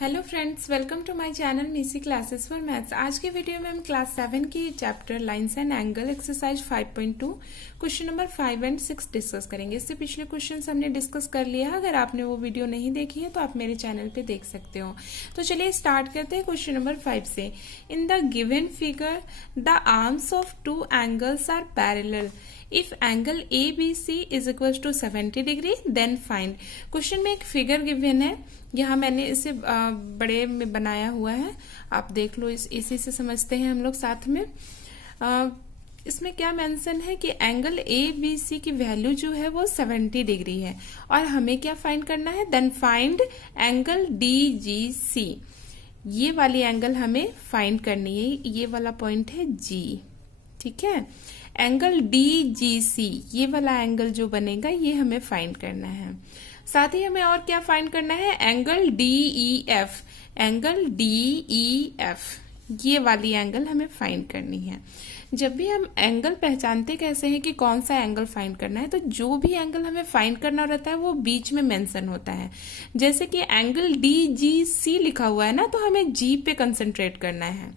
Hello friends, welcome to my channel मीसी classes for maths. आज के वीडियो में हम क्लास 7 की chapter lines and angle exercise 5.2 question number 5 and 6 discuss करेंगे। इससे पिछले क्वेश्चंस हमने डिस्कस कर लिया है। अगर आपने वो वीडियो नहीं देखी है तो आप मेरे चैनल पे देख सकते हो। तो चलिए स्टार्ट करते हैं क्वेश्चन नंबर 5 से। In the given figure the arms of two angles are parallel if angle ABC is equal to 70 degree then find. Question में एक फिगर गिवन है, यहाँ मैंने इसे बड़े में बनाया हुआ है, आप देख लो। इसी से समझते हैं हम लोग साथ में। इसमें क्या मेंशन है कि एंगल ABC की वैल्यू जो है वो 70 डिग्री है और हमें क्या फाइंड करना है, देन फाइंड एंगल DGC। ये वाली एंगल हमें फाइंड करनी है, ये वाला पॉइंट है G, ठीक है। एंगल DGC, ये वाला एंगल जो बनेगा ये हमें फाइंड करना है। साथ ही हमें और क्या फाइंड करना है, एंगल DEF। एंगल DEF, ये वाली एंगल हमें फाइंड करनी है। जब भी हम एंगल पहचानते कैसे हैं कि कौन सा एंगल फाइंड करना है, तो जो भी एंगल हमें फाइंड करना रहता है वो बीच में मेंशन होता है। जैसे कि एंगल DGC लिखा हुआ है ना, तो हमें G पे कंसंट्रेट करना है।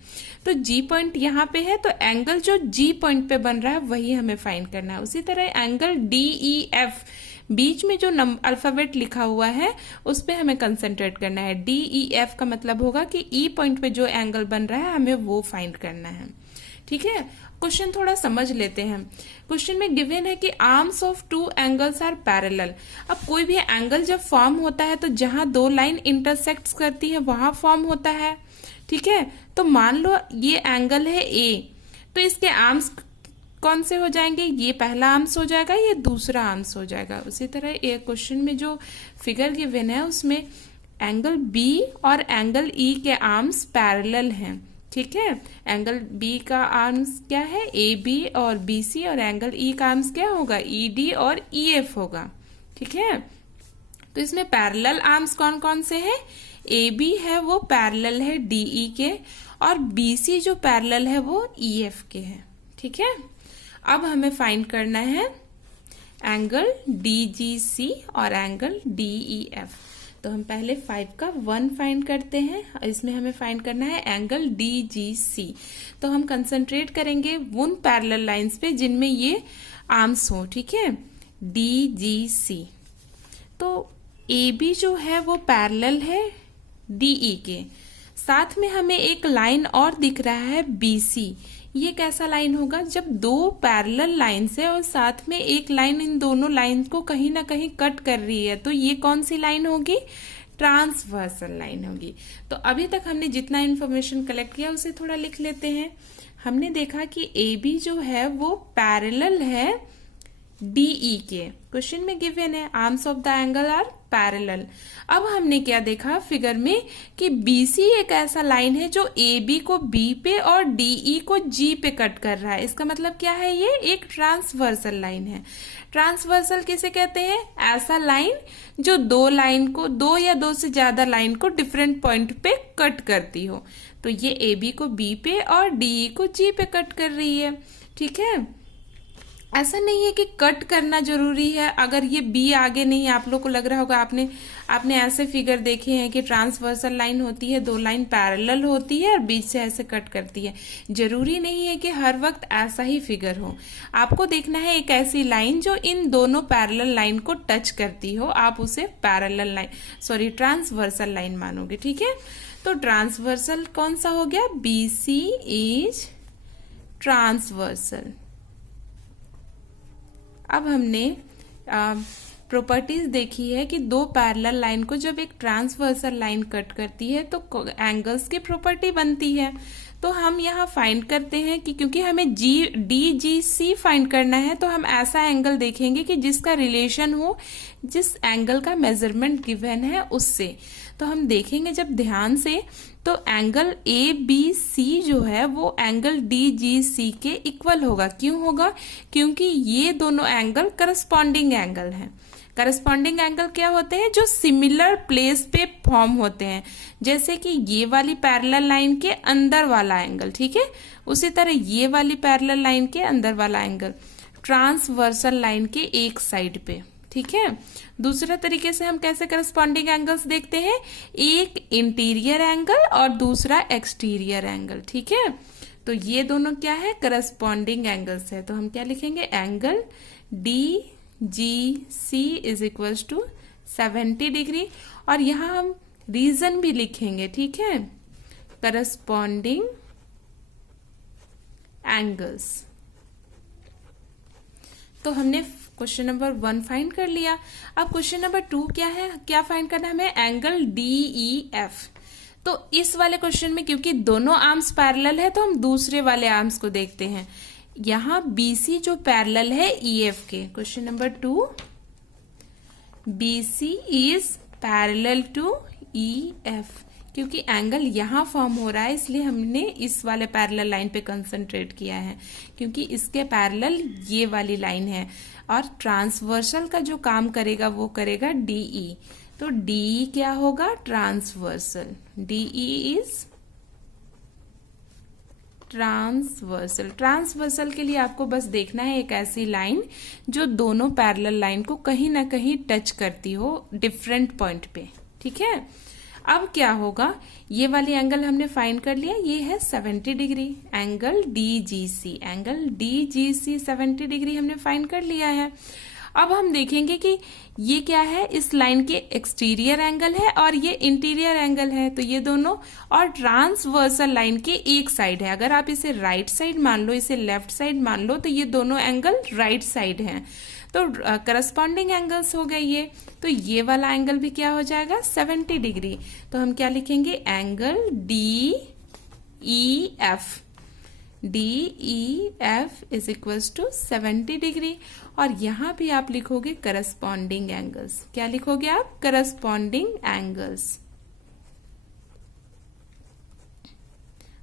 तो G पॉइंट यहाँ पे है, तो एंगल जो G पॉइंट पे बन रहा है वही हमें फाइंड करना है। उसी तरह एंगल DEF, बीच में जो अल्फाबेट लिखा हुआ है उस पे हमें कंसंट्रेट करना है। DEF का मतलब होगा कि E पॉइंट पे जो एंगल बन रहा है हमें वो फाइंड करना है, ठीक है। क्वेश्चन थोड़ा समझ लेते हैं। क्वेश्चन में गिवन है कि arms of two angles are parallel. अब कोई भी एंगल जब फॉर्म होता है तो जहां दो लाइन इंटरसेक्ट करती है वहां फॉर्म होता है, ठीक है। तो मान लो ये एंगल है A, तो इसके आर्म्स कौन से हो जाएंगे, ये पहला आर्म्स हो जाएगा, ये दूसरा आर्म्स हो जाएगा। उसी तरह एक क्वेश्चन में जो फिगर गिवन है उसमें एंगल B और एंगल E के आर्म्स पैरेलल हैं, ठीक है। एंगल B का आर्म्स क्या है, AB और BC, और एंगल E का आर्म्स क्या होगा, ED और EF होगा, ठीक है। तो इसमें पैरेलल आर्म्स कौन कौन से हैं, AB है वो पैरेलल है DE के, और BC जो पैरेलल है वो EF के है, ठीक है। अब हमें फाइंड करना है एंगल DGC और एंगल DEF। तो हम पहले 5 का 1 फाइंड करते हैं। इसमें हमें फाइंड करना है एंगल DGC। तो हम कंसंट्रेट करेंगे उन पैरेलल लाइंस पे जिनमें ये आर्म्स हो, ठीक है, DGC। तो AB जो है वो पैरेलल है DE के, साथ में हमें एक लाइन और दिख रहा है BC। ये कैसा लाइन होगा, जब दो पैरेलल लाइंस है और साथ में एक लाइन इन दोनों लाइन को कहीं ना कहीं कट कर रही है, तो ये कौन सी लाइन होगी, ट्रांसवर्सल लाइन होगी। तो अभी तक हमने जितना इन्फॉर्मेशन कलेक्ट किया उसे थोड़ा लिख लेते हैं। हमने देखा कि AB जो है वो पैरेलल है DE के। क्वेश्चन में गिवन है arms of the angle are parallel. अब हमने क्या देखा फिगर में कि BC एक ऐसा लाइन है जो AB को B पे और DE को G पे कट कर रहा है। इसका मतलब क्या है, ये एक ट्रांसवर्सल लाइन है। ट्रांसवर्सल किसे कहते हैं, ऐसा लाइन जो दो लाइन को, दो या दो से ज्यादा लाइन को डिफरेंट पॉइंट पे कट करती हो। तो ये AB को B पे और DE को G पे कट कर रही है, ठीक है। ऐसा नहीं है कि कट करना जरूरी है। अगर ये B आगे नहीं, आप लोग को लग रहा होगा, आपने ऐसे फिगर देखे हैं कि ट्रांसवर्सल लाइन होती है, दो लाइन पैरेलल होती है और बीच से ऐसे कट करती है। जरूरी नहीं है कि हर वक्त ऐसा ही फिगर हो। आपको देखना है एक ऐसी लाइन जो इन दोनों पैरेलल लाइन को टच करती हो, आप उसे ट्रांसवर्सल लाइन मानोगे, ठीक है। तो ट्रांसवर्सल कौन सा हो गया, BC इज ट्रांसवर्सल। अब हमने प्रॉपर्टीज देखी है कि दो पैरेलल लाइन को जब एक ट्रांसवर्सल लाइन कट करती है तो एंगल्स की प्रॉपर्टी बनती है। तो हम यहाँ फाइंड करते हैं कि क्योंकि हमें DGC फाइंड करना है, तो हम ऐसा एंगल देखेंगे कि जिसका रिलेशन हो जिस एंगल का मेजरमेंट गिवन है उससे। तो हम देखेंगे जब ध्यान से, तो एंगल ABC जो है वो एंगल DGC के इक्वल होगा। क्यों होगा, क्योंकि ये दोनों एंगल करस्पॉन्डिंग एंगल हैं। करस्पॉन्डिंग एंगल क्या होते हैं, जो सिमिलर प्लेस पे फॉर्म होते हैं। जैसे कि ये वाली पैरेलल लाइन के अंदर वाला एंगल, ठीक है, उसी तरह ये वाली पैरेलल लाइन के अंदर वाला एंगल ट्रांसवर्सल लाइन के एक साइड पे, ठीक है। दूसरा तरीके से हम कैसे करस्पॉन्डिंग एंगल्स देखते हैं, एक इंटीरियर एंगल और दूसरा एक्सटीरियर एंगल, ठीक है। तो ये दोनों क्या है, करस्पॉन्डिंग एंगल्स है। तो हम क्या लिखेंगे, angle DGC is equals to 70 degree, और यहां हम रीजन भी लिखेंगे, ठीक है, करस्पॉन्डिंग एंगल्स। तो हमने क्वेश्चन नंबर 1 फाइंड कर लिया। अब क्वेश्चन नंबर 2 क्या है, क्या फाइंड करना है हमें, एंगल DEF। तो इस वाले क्वेश्चन में क्योंकि दोनों आर्म्स पैरेलल है तो हम दूसरे वाले आर्म्स को देखते हैं। यहां BC जो पैरेलल है EF के, question number 2, BC is parallel to EF। क्योंकि एंगल यहां फॉर्म हो रहा है इसलिए हमने इस वाले पैरेलल लाइन पे कंसंट्रेट किया है, क्योंकि इसके पैरेलल ये वाली लाइन है, और ट्रांसवर्सल का जो काम करेगा वो करेगा DE। तो DE क्या होगा, transversal. DE is transversal. Transversal के लिए आपको बस देखना है एक ऐसी लाइन जो दोनों पैरेलल लाइन को कहीं ना कहीं टच करती हो डिफरेंट पॉइंट पे, ठीक है। अब क्या होगा, ये वाली एंगल हमने फाइंड कर लिया, ये है 70 degree, angle DGC। Angle DGC 70 degree हमने फाइंड कर लिया है। अब हम देखेंगे कि ये क्या है, इस लाइन के एक्सटीरियर एंगल है और ये इंटीरियर एंगल है। तो ये दोनों और ट्रांसवर्सल लाइन के एक साइड है। अगर आप इसे राइट साइड मान लो, इसे लेफ्ट साइड मान लो, तो ये दोनों एंगल राइट साइड हैं। तो करस्पॉन्डिंग एंगल्स हो गए ये। तो ये वाला एंगल भी क्या हो जाएगा, 70 डिग्री। तो हम क्या लिखेंगे, angle DEF। DEF is equals to 70 degree. और यहां भी आप लिखोगे करस्पॉन्डिंग एंगल्स। क्या लिखोगे आप, करस्पॉन्डिंग एंगल्स।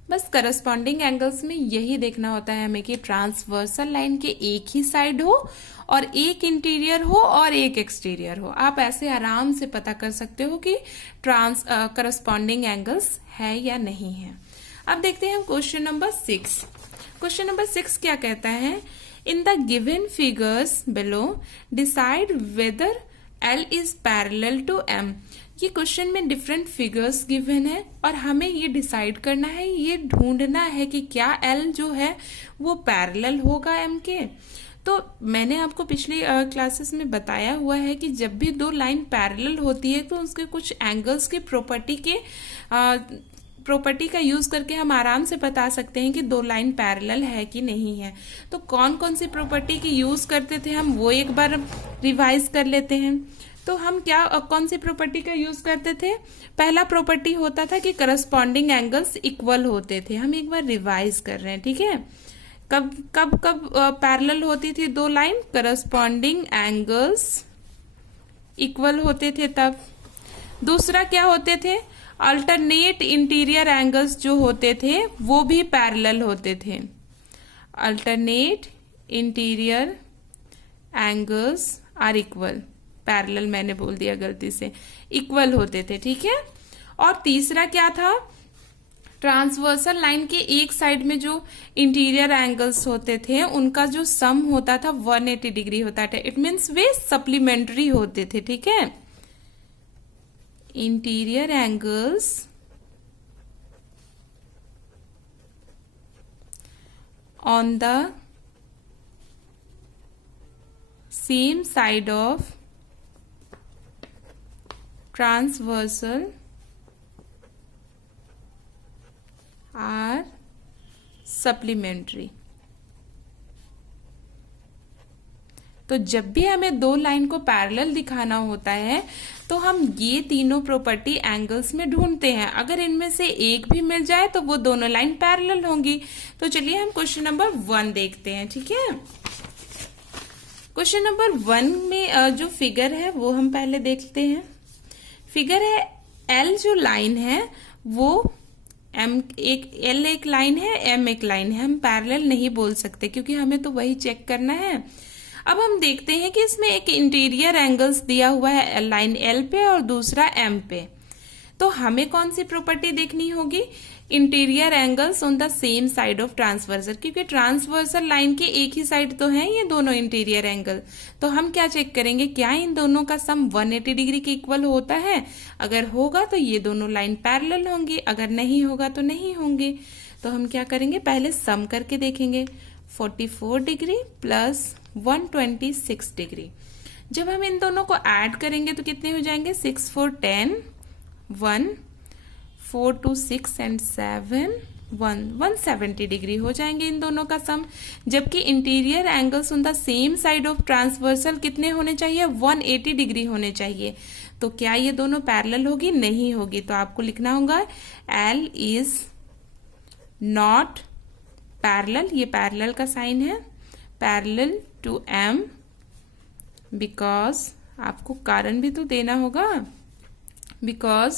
बस करस्पॉन्डिंग एंगल्स में यही देखना होता है हमें कि ट्रांसवर्सल लाइन के एक ही साइड हो और एक इंटीरियर हो और एक एक्सटीरियर हो। आप ऐसे आराम से पता कर सकते हो कि करस्पॉन्डिंग एंगल्स है या नहीं है। अब देखते हैं हम क्वेश्चन नंबर 6। क्वेश्चन नंबर 6 क्या कहता है, in the given figures below decide whether L is parallel to M। ये क्वेश्चन में डिफरेंट फिगर्स गिवन है और हमें ये डिसाइड करना है, ये ढूंढना है कि क्या L जो है वो पैरेलल होगा M के। तो मैंने आपको पिछली क्लासेस में बताया हुआ है कि जब भी दो लाइन पैरेलल होती है तो उसके कुछ एंगल्स की प्रॉपर्टी का यूज करके हम आराम से बता सकते हैं कि दो लाइन पैरेलल है कि नहीं है। तो कौन कौन सी प्रॉपर्टी की यूज करते थे हम वो एक बार रिवाइज कर लेते हैं। तो हम क्या कौन सी प्रॉपर्टी का यूज करते थे, पहला प्रॉपर्टी होता था कि करस्पॉन्डिंग एंगल्स इक्वल होते थे। हम एक बार रिवाइज कर रहे हैं, ठीक है। कब कब कब पैरेलल होती थी दो लाइन, करस्पॉन्डिंग एंगल्स इक्वल होते थे तब। दूसरा क्या होते थे, अल्टरनेट इंटीरियर एंगल्स जो होते थे वो भी पैरेलल होते थे। Alternate interior angles are equal, parallel मैंने बोल दिया गलती से, इक्वल होते थे, ठीक है। और तीसरा क्या था, ट्रांसवर्सल लाइन के एक साइड में जो इंटीरियर एंगल्स होते थे उनका जो सम होता था 180 डिग्री होता था। इट मीन्स वे सप्लीमेंट्री होते थे, ठीक है। Interior angles on the same side of transversal are supplementary. तो जब भी हमें दो लाइन को पैरेलल दिखाना होता है तो हम ये तीनों प्रॉपर्टी एंगल्स में ढूंढते हैं। अगर इनमें से एक भी मिल जाए तो वो दोनों लाइन पैरेलल होंगी। तो चलिए हम क्वेश्चन नंबर 1 देखते हैं, ठीक है। क्वेश्चन नंबर 1 में जो फिगर है वो हम पहले देखते हैं। फिगर है L जो लाइन है वो L एक लाइन है, M एक लाइन है। हम पैरेलल नहीं बोल सकते क्योंकि हमें तो वही चेक करना है। अब हम देखते हैं कि इसमें एक इंटीरियर एंगल्स दिया हुआ है लाइन L पे और दूसरा M पे। तो हमें कौन सी प्रॉपर्टी देखनी होगी, interior angles on the same side of transversal, क्योंकि ट्रांसवर्सल लाइन के एक ही साइड तो है ये दोनों इंटीरियर एंगल। तो हम क्या चेक करेंगे, क्या इन दोनों का सम 180 डिग्री के इक्वल होता है। अगर होगा तो ये दोनों लाइन पैरेलल होंगी, अगर नहीं होगा तो नहीं होंगे। तो हम क्या करेंगे, पहले सम करके देखेंगे। 44 डिग्री प्लस 126 डिग्री, जब हम इन दोनों को ऐड करेंगे तो कितने हो जाएंगे, 6 4 10, 1 4 2 6 एंड 7 1 170 डिग्री हो जाएंगे इन दोनों का सम। जबकि interior angles on the same side of transversal कितने होने चाहिए, 180 डिग्री होने चाहिए। तो क्या ये दोनों पैरेलल होगी, नहीं होगी। तो आपको लिखना होगा L इज नॉट पैरेलल, ये पैरेलल का साइन है, पैरेलल टू M, बिकॉज आपको कारण भी तो देना होगा, because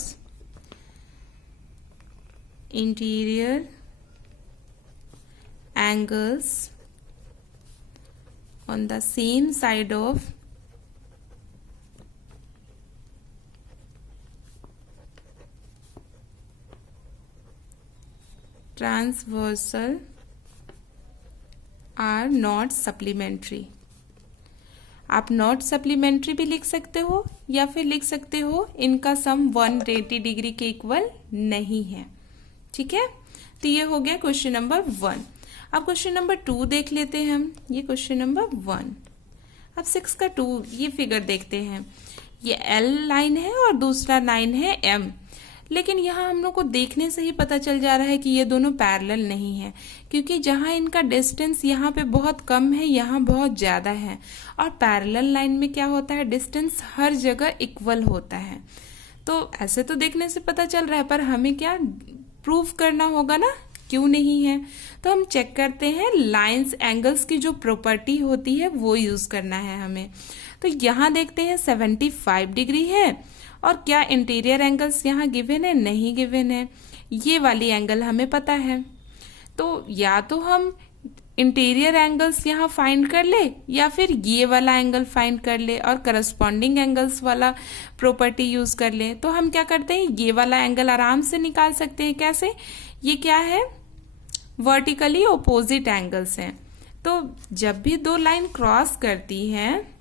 interior angles on the same side of transversal are not supplementary. आप नॉट सप्लीमेंट्री भी लिख सकते हो या फिर लिख सकते हो इनका सम 180 डिग्री के इक्वल नहीं है। ठीक है, तो ये हो गया क्वेश्चन नंबर 1। अब क्वेश्चन नंबर 2 देख लेते हैं हम। ये क्वेश्चन नंबर 1। अब 6 का 2 ये फिगर देखते हैं। ये L लाइन है और दूसरा लाइन है M, लेकिन यहाँ हम लोग को देखने से ही पता चल जा रहा है कि ये दोनों पैरेलल नहीं है, क्योंकि जहाँ इनका डिस्टेंस यहाँ पे बहुत कम है, यहाँ बहुत ज्यादा है। और पैरेलल लाइन में क्या होता है, डिस्टेंस हर जगह इक्वल होता है। तो ऐसे तो देखने से पता चल रहा है, पर हमें क्या प्रूव करना होगा ना, क्यों नहीं है। तो हम चेक करते हैं, लाइंस एंगल्स की जो प्रॉपर्टी होती है वो यूज करना है हमें। तो यहाँ देखते हैं 75 डिग्री है, और क्या इंटीरियर एंगल्स यहाँ गिवन है, नहीं गिवन है। ये वाली एंगल हमें पता है, तो या तो हम इंटीरियर एंगल्स यहाँ फाइंड कर ले या फिर ये वाला एंगल फाइंड कर ले और करस्पॉन्डिंग एंगल्स वाला प्रॉपर्टी यूज कर ले। तो हम क्या करते हैं, ये वाला एंगल आराम से निकाल सकते हैं। कैसे, ये क्या है, वर्टिकली ओपोजिट एंगल्स हैं। तो जब भी दो लाइन क्रॉस करती हैं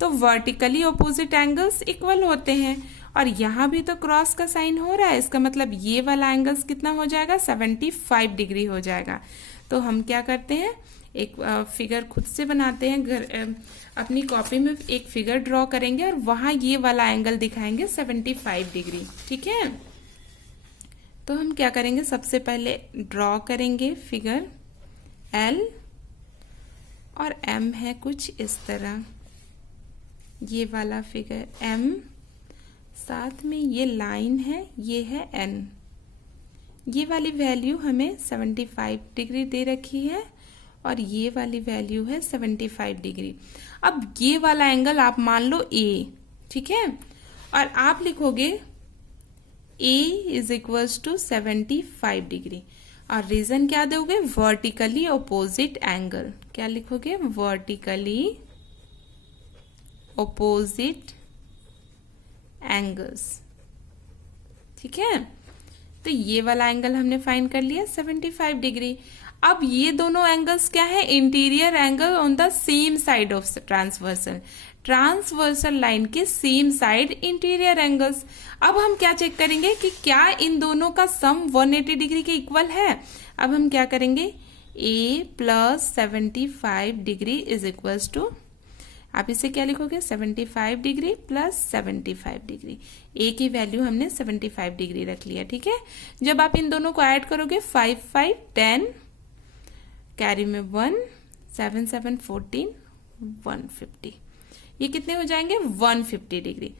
तो वर्टिकली ओपोजिट एंगल्स इक्वल होते हैं, और यहाँ भी तो क्रॉस का साइन हो रहा है, इसका मतलब ये वाला एंगल्स कितना हो जाएगा, 75 डिग्री हो जाएगा। तो हम क्या करते हैं, एक फिगर खुद से बनाते हैं, अपनी कॉपी में एक फिगर ड्रॉ करेंगे और वहां ये वाला एंगल दिखाएंगे 75 डिग्री। ठीक है, तो हम क्या करेंगे, सबसे पहले ड्रॉ करेंगे फिगर L और M है कुछ इस तरह, ये वाला फिगर M, साथ में ये लाइन है, ये है N। ये वाली वैल्यू हमें 75 डिग्री दे रखी है और ये वाली वैल्यू है 75 डिग्री। अब ये वाला एंगल आप मान लो A, ठीक है, और आप लिखोगे A is equals to 75 degree, और रीजन क्या दोगे, वर्टिकली ओपोजिट एंगल। क्या लिखोगे, वर्टिकली ओपोजिट एंगल्स। ठीक है, तो ये वाला एंगल हमने फाइंड कर लिया 75 डिग्री। अब ये दोनों एंगल्स क्या है, interior angle on the same side of transversal, transversal line के सेम साइड इंटीरियर एंगल्स। अब हम क्या चेक करेंगे कि क्या इन दोनों का सम 180 डिग्री के इक्वल है। अब हम क्या करेंगे, A plus 75 degree is equals to, आप इसे क्या लिखोगे, 75 डिग्री प्लस 75 डिग्री। A की वैल्यू हमने 75 डिग्री रख लिया। ठीक है, जब आप इन दोनों को ऐड करोगे 5 5 10, कैरी में 1 7 7 14 150, ये कितने हो जाएंगे, 150 डिग्री।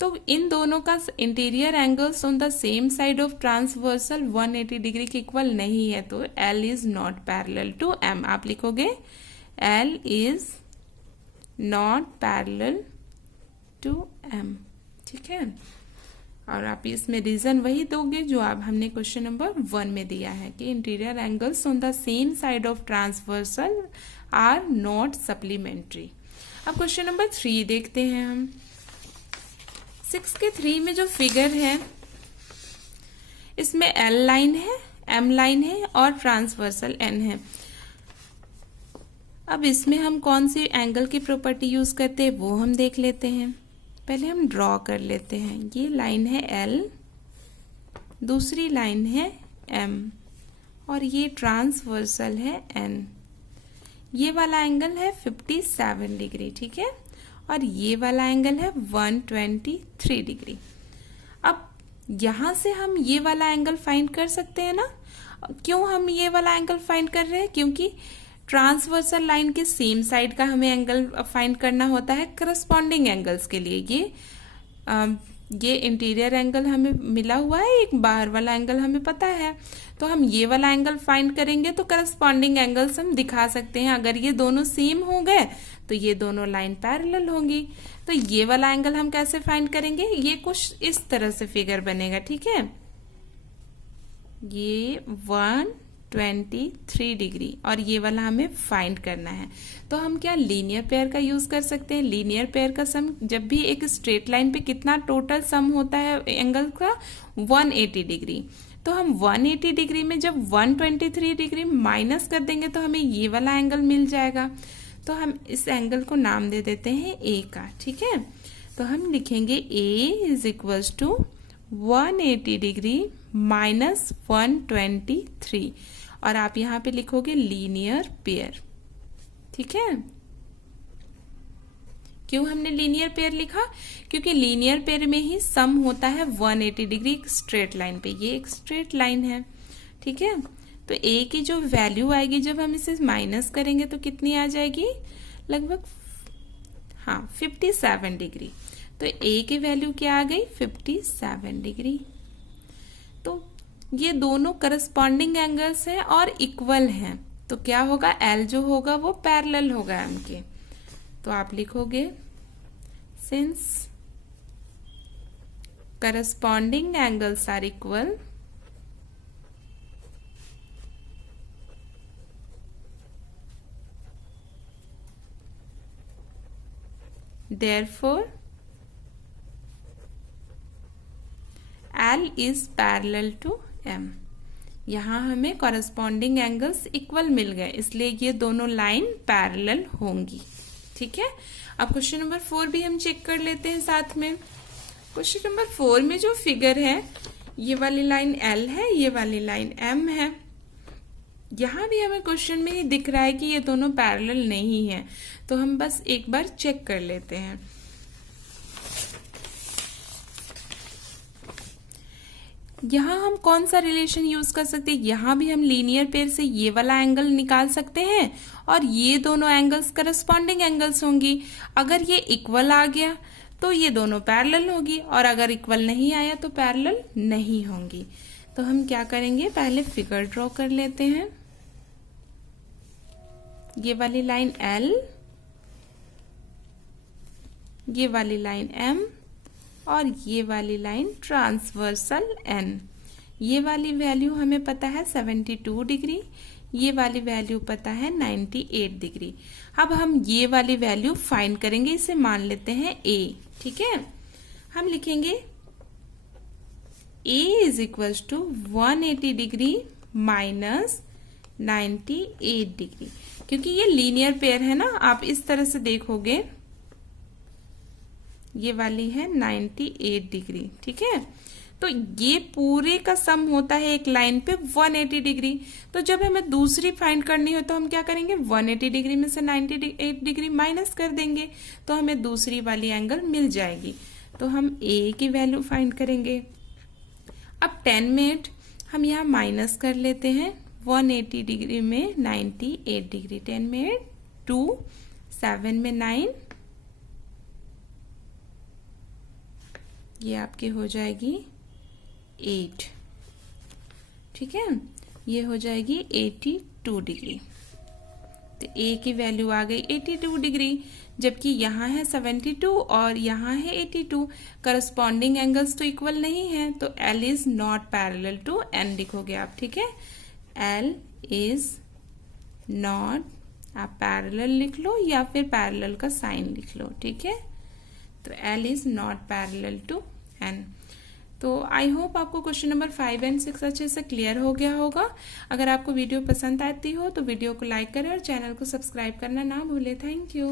तो इन दोनों का interior angles on the same side of transversal 180 degree के इक्वल नहीं है, तो L is not parallel to M। आप लिखोगे L is not parallel to M। ठीक है, और आप इसमें रीजन वही दोगे जो आप हमने क्वेश्चन नंबर 1 में दिया है कि interior angles on the same side of transversal are not supplementary. अब क्वेश्चन नंबर 3 देखते हैं हम। 6 के 3 में जो फिगर है इसमें L लाइन है, M लाइन है और ट्रांसवर्सल N है। अब इसमें हम कौन सी एंगल की प्रॉपर्टी यूज करते हैं वो हम देख लेते हैं। पहले हम ड्रॉ कर लेते हैं। ये लाइन है L, दूसरी लाइन है M और ये ट्रांसवर्सल है N। ये वाला एंगल है 57 डिग्री, ठीक है, और ये वाला एंगल है 123 डिग्री। अब यहां से हम ये वाला एंगल फाइंड कर सकते हैं ना। क्यों हम ये वाला एंगल फाइंड कर रहे हैं? क्योंकि ट्रांसवर्सल लाइन के सेम साइड का हमें एंगल फाइंड करना होता है करस्पॉन्डिंग एंगल्स के लिए। ये इंटीरियर एंगल हमें मिला हुआ है, एक बाहर वाला एंगल हमें पता है, तो हम ये वाला एंगल फाइंड करेंगे तो करस्पॉन्डिंग एंगल्स हम दिखा सकते हैं। अगर ये दोनों सेम हो गए तो ये दोनों लाइन पैरेलल होंगी। तो ये वाला एंगल हम कैसे फाइंड करेंगे? ये कुछ इस तरह से फिगर बनेगा, ठीक है। ये 123 डिग्री और ये वाला हमें फाइंड करना है। तो हम क्या लीनियर पेयर का यूज कर सकते हैं। लीनियर पेयर का सम, जब भी एक स्ट्रेट लाइन पे कितना टोटल सम होता है एंगल का, 180 डिग्री। तो हम 180 डिग्री में जब 123 डिग्री माइनस कर देंगे तो हमें ये वाला एंगल मिल जाएगा। तो हम इस एंगल को नाम दे देते हैं ए का, ठीक है। तो हम लिखेंगे A is equals to 180 degree minus 123 और आप यहां पे लिखोगे लीनियर पेयर, ठीक है। क्यों हमने लीनियर पेयर लिखा? क्योंकि लीनियर पेयर में ही सम होता है 180 डिग्री एक स्ट्रेट लाइन पे। ये एक स्ट्रेट लाइन है, ठीक है। तो ए की जो वैल्यू आएगी जब हम इसे माइनस करेंगे तो कितनी आ जाएगी? लगभग 57 डिग्री। तो ए की वैल्यू क्या आ गई? 57 डिग्री। तो ये दोनों करस्पॉन्डिंग एंगल्स हैं और इक्वल हैं, तो क्या होगा? एल जो होगा वो पैरेलल होगा एम के। तो आप लिखोगे since corresponding angles are equal, therefore L is parallel to M। यहां हमें कॉरेस्पॉन्डिंग एंगल्स इक्वल मिल गए, इसलिए ये दोनों लाइन पैरेलल होंगी, ठीक है। अब क्वेश्चन नंबर 4 भी हम चेक कर लेते हैं साथ में। क्वेश्चन नंबर 4 में जो फिगर है, ये वाली लाइन L है, ये वाली लाइन M है। यहां भी हमें क्वेश्चन में ही दिख रहा है कि ये दोनों पैरेलल नहीं है, तो हम बस एक बार चेक कर लेते हैं। यहां हम कौन सा रिलेशन यूज कर सकते हैं? यहां भी हम लीनियर पेयर से ये वाला एंगल निकाल सकते हैं और ये दोनों एंगल्स करस्पॉन्डिंग एंगल्स होंगी। अगर ये इक्वल आ गया तो ये दोनों पैरेलल होगी और अगर इक्वल नहीं आया तो पैरेलल नहीं होंगी। तो हम क्या करेंगे? पहले फिगर ड्रॉ कर लेते हैं। ये वाली लाइन L, ये वाली लाइन M और ये वाली लाइन ट्रांसवर्सल N। ये वाली वैल्यू हमें पता है 72 डिग्री, ये वाली वैल्यू पता है 98 डिग्री। अब हम ये वाली वैल्यू फाइंड करेंगे, इसे मान लेते हैं A, ठीक है। हम लिखेंगे A is equals to 180 degree minus 98 degree. क्योंकि ये लीनियर पेयर है ना, आप इस तरह से देखोगे, ये वाली है 98 डिग्री, ठीक है। तो ये पूरे का सम होता है एक लाइन पे 180 डिग्री। तो जब हमें दूसरी फाइंड करनी हो तो हम क्या करेंगे? 180 डिग्री में से 98 डिग्री माइनस कर देंगे तो हमें दूसरी वाली एंगल मिल जाएगी। तो हम A की वैल्यू फाइंड करेंगे। अब 10 में हम यहाँ माइनस कर लेते हैं। 180 डिग्री में 98 डिग्री, 10 में 2, 7 में 9, ये आपकी हो जाएगी 8, ठीक है। ये हो जाएगी 82 डिग्री। तो A की वैल्यू आ गई 82 डिग्री, जबकि यहाँ है 72 और यहाँ है 82। करस्पॉन्डिंग एंगल्स तो इक्वल नहीं है, तो L is not parallel to N लिखोगे आप, ठीक है। L इज नॉट, आप पैरेलल लिख लो या फिर पैरेलल का साइन लिख लो, ठीक है। तो L is not parallel to N। तो आई होप आपको क्वेश्चन नंबर 5 एंड 6 अच्छे से क्लियर हो गया होगा। अगर आपको वीडियो पसंद आती हो तो वीडियो को लाइक करें और चैनल को सब्सक्राइब करना ना भूलें। Thank you.